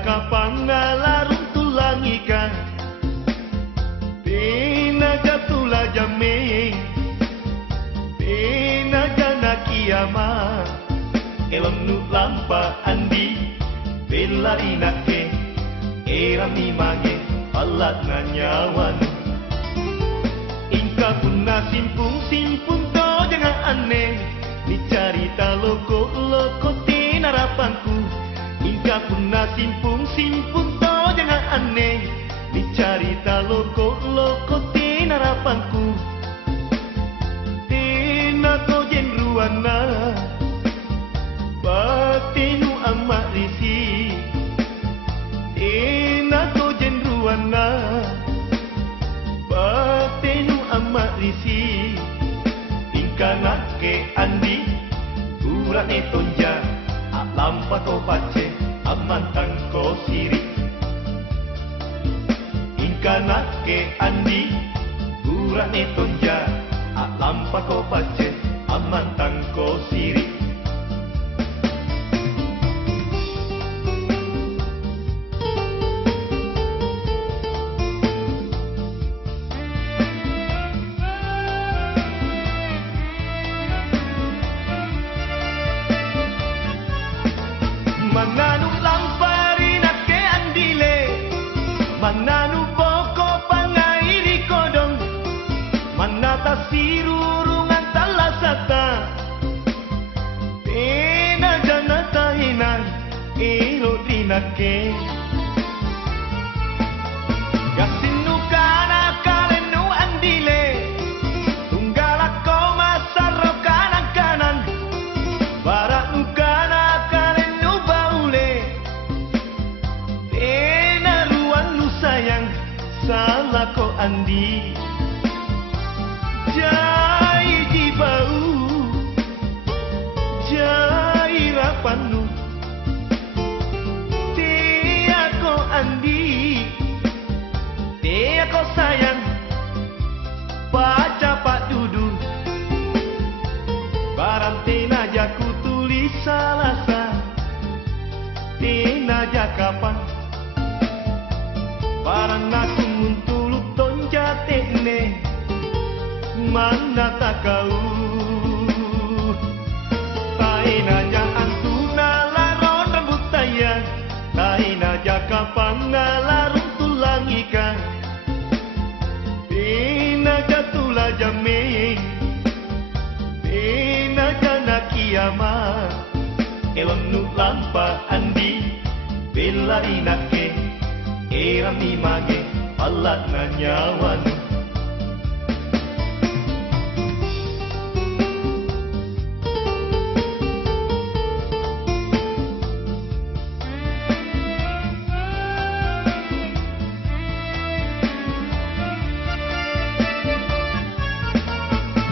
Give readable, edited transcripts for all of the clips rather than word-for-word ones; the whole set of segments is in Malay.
Kapangalarung tulang ikan Tina jatulah jaming Tina jana kiamat Elom nu lampa andi Belari nake Erami mange Alat na nyawan Ingka pun na simpung to jangan aneh Ni carita loko tina rapangku Ingka pun na simpung to jangan aneh Ni carita loko tina rapangku Tina to jenruana Batinu amat risi Tina to jenruana Batinu amat risi Ingka nake andi Urat netonja Lampa ko pace Amantang ko siri Ingka nake andi Urat netonja Lampa ko pace Amantang ko siri Mananu lampari nake andile Mananu poko pangairi kodong Manata sirurungan talasata Tena janata hinan iro dinake Gasinu kana kalenu andile Tunggalako masaro kanan Barat nukana salah ko andi Jai jibau Jai rapanu Tia ko andi Tia ko sayang Baca pak dudu Barang tina jaku tulis salasa Tina jakapan Barang aku muntulu tonjatene Mana tak kau Taina jaan tuna laron rambut tayang Taina jaka pangalarung tulang ikan Tina jatulah jaming Tina jana kiamat Elom nu lampa andi Belari nake Erami mage alat na nyawan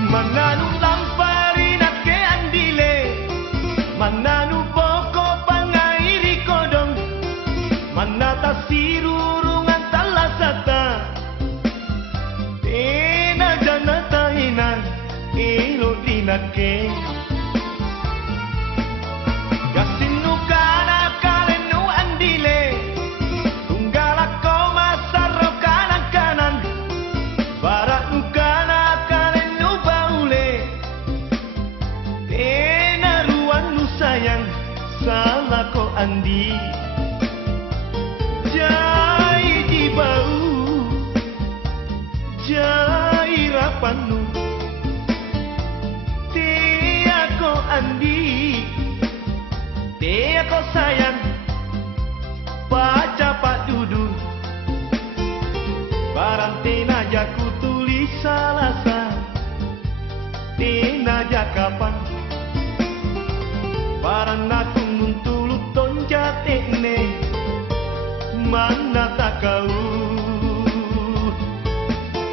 Mananu lampari nake andile Mananu poko pangairi kodong Manata sirurungan talasata Tena janata hinan ilo dinake Gasinu kana kalenu andile Tunggalako masaro kanan Barat nukana kalenu baule Tena ruang nu sayang salah ko andi Jai jibau Jai rapanu Tia ko andi Tia ko sayang Baca pak dudu Barang tina jaku tulis salasa Tina jakapan Barang aku muntulu tonjatene Mana tak kau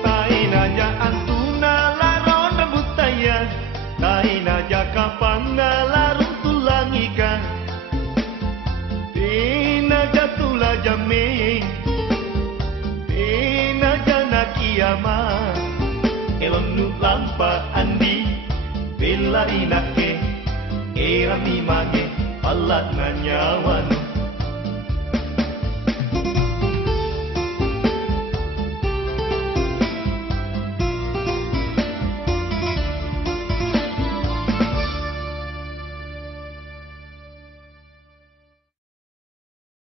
Taina jaan tuna laron rambut tayang ina jaka pangalaru tulangika Tina jatulah jame Tina jana kiamat Elon nu lampa andi Bela inake Era mi mage Palat na nyawa nu